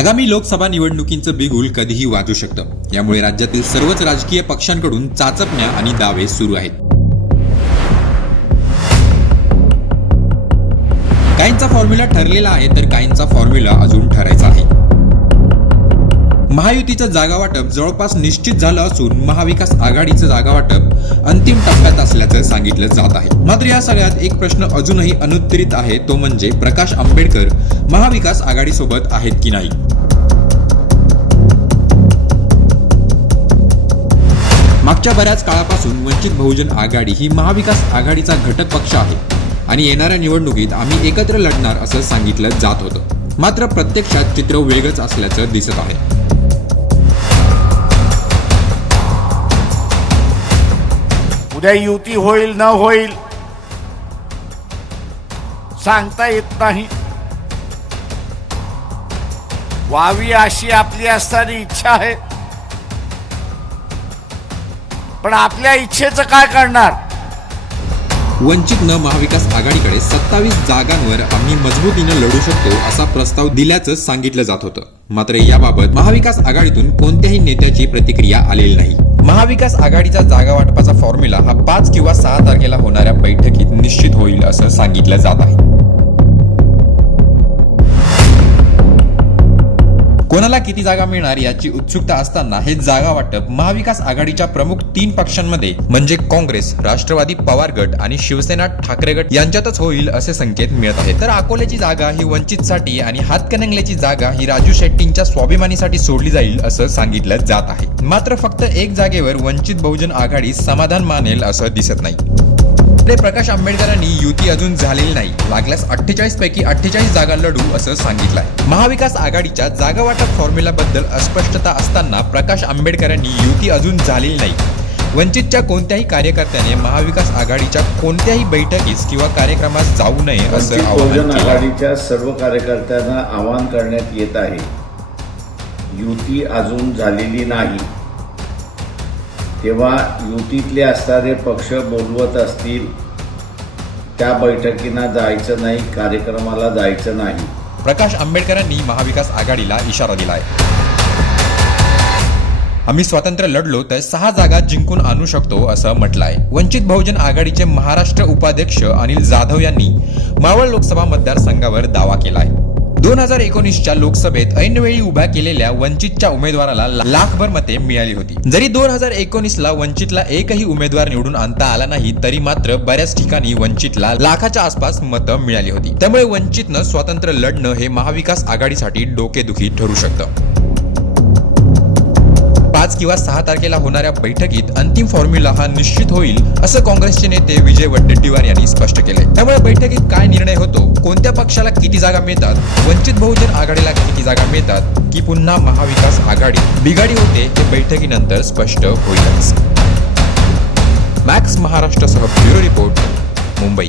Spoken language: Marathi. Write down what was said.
आगामी लोकसभा निवडणुकींचं बिगुल कधीही वाजू शकतं. यामुळे राज्यातील सर्वच राजकीय पक्षांकडून चाचपण्या आणि दावे सुरू आहेत. काहींचा फॉर्म्युला ठरलेला आहे तर काहींचा फॉर्म्युला अजून ठरायचा आहे. महायुतीचं जागा वाटप जवळपास निश्चित झालं असून महाविकास आघाडीचं जागा वाटप अंतिम टप्प्यात असल्याचं सांगितलं जात आहे. मात्र या सगळ्यात एक प्रश्न अजूनही अनुत्तरित आहे तो म्हणजे प्रकाश आंबेडकर महाविकास आघाडीसोबत आहेत की नाही? मागच्या बऱ्याच काळापासून वंचित बहुजन आघाडी ही महाविकास आघाडीचा घटक पक्ष आहे. आणि येणाऱ्या निवडणुकीत आम्ही एकत्र लढणार असं सांगितलं जात होतं. मात्र प्रत्यक्षात चित्र वेगळंच असल्याचं दिसत आहे. उद्या युती होईल न होईल सांगता येत नाही. व्हावी अशी आपली असणारी इच्छा आहे. पण आपल्या इच्छेचं काय करणार? वंचितनं महाविकास आघाडीकडे सत्तावीस जागांवर आम्ही मजबूतीनं लढू शकतो असा प्रस्ताव दिल्याचं सांगितलं जात होतं. मात्र याबाबत महाविकास आघाडीतून कोणत्याही नेत्याची प्रतिक्रिया आलेली नाही. महाविकास आघाडीचा जागा वाटपाचा फॉर्म्युला हा पाच किंवा सहा तारखेला होणाऱ्या बैठकीत निश्चित होईल असं सांगितलं जात आहे. कोणाला किती जागा मिळणार याची उत्सुकता असताना हे जागा वाटप महाविकास आघाडीच्या प्रमुख तीन पक्षांमध्ये म्हणजे काँग्रेस राष्ट्रवादी पवार गट आणि शिवसेना ठाकरे गट यांच्यातच होईल असे संकेत मिळत आहेत. तर अकोल्याची जागा ही वंचितसाठी आणि हातकणंगल्याची जागा ही राजू शेट्टींच्या स्वाभिमानीसाठी सोडली जाईल असं सांगितलं जात आहे. मात्र फक्त एक जागेवर वंचित बहुजन आघाडी समाधान मानेल असं दिसत नाही. पुढे प्रकाश आंबेडकरांनी युती अजून झालेली नाही. लागल्यास अठ्ठेचाळीस पैकी अठ्ठेचाळीस जागा लढू असं सांगितलंय. महाविकास आघाडीच्या जागा वाटप फॉर्म्युला बद्दल अस्पष्टता असताना प्रकाश आंबेडकरांनी युती अजून झालेली नाही. वंचितच्या कोणत्याही कार्यकर्त्याने महाविकास आघाडीच्या कोणत्याही बैठकीस किंवा कार्यक्रमास जाऊ नये असं आवाहन आघाडीच्या सर्व कार्यकर्त्यांना आवाहन करण्यात येत आहे. युती अजून झालेली नाही. तेव्हा युतीतले असणारे पक्ष बोलवत असतील त्या बैठकींना जायचं नाही कार्यक्रमाला जायचं नाही. प्रकाश आंबेडकरांनी महाविकास आघाडीला इशारा दिलाय. आम्ही स्वातंत्र्य लढलो तर सहा जागा जिंकून आणू शकतो असं म्हटलंय. वंचित बहुजन आघाडीचे महाराष्ट्र उपाध्यक्ष अनिल जाधव यांनी मावळ लोकसभा मतदारसंघावर दावा केलाय. दोन हजार एकोणीसच्या लोकसभेत ऐनवेळी उभ्या केलेल्या वंचितच्या उमेदवाराला लाखभर मते मिळाली होती. जरी दोन हजार एकोणीसला वंचितला एकही उमेदवार निवडून आणता आला नाही तरी मात्र बऱ्याच ठिकाणी वंचितला लाखाच्या आसपास मतं मिळाली होती. त्यामुळे वंचितनं स्वातंत्र्य लढणं हे महाविकास आघाडीसाठी डोकेदुखी ठरू शकतं. पाच किंवा सहा तारखेला होणाऱ्या बैठकीत अंतिम फॉर्म्युला हा निश्चित होईल असं काँग्रेसचे नेते विजय वडेट्टीवार यांनी स्पष्ट केले त्यामुळे बैठकीत काय निर्णय होतो? पक्षाला किती जागा मिळतात? वंचित बहुजन आघाडीला किती जागा मिळतात? की पुन्हा महाविकास आघाडी? बिघाडी होते हे बैठकीनंतर स्पष्ट होईलच. मॅक्स महाराष्ट्रासह ब्युरो रिपोर्ट मुंबई.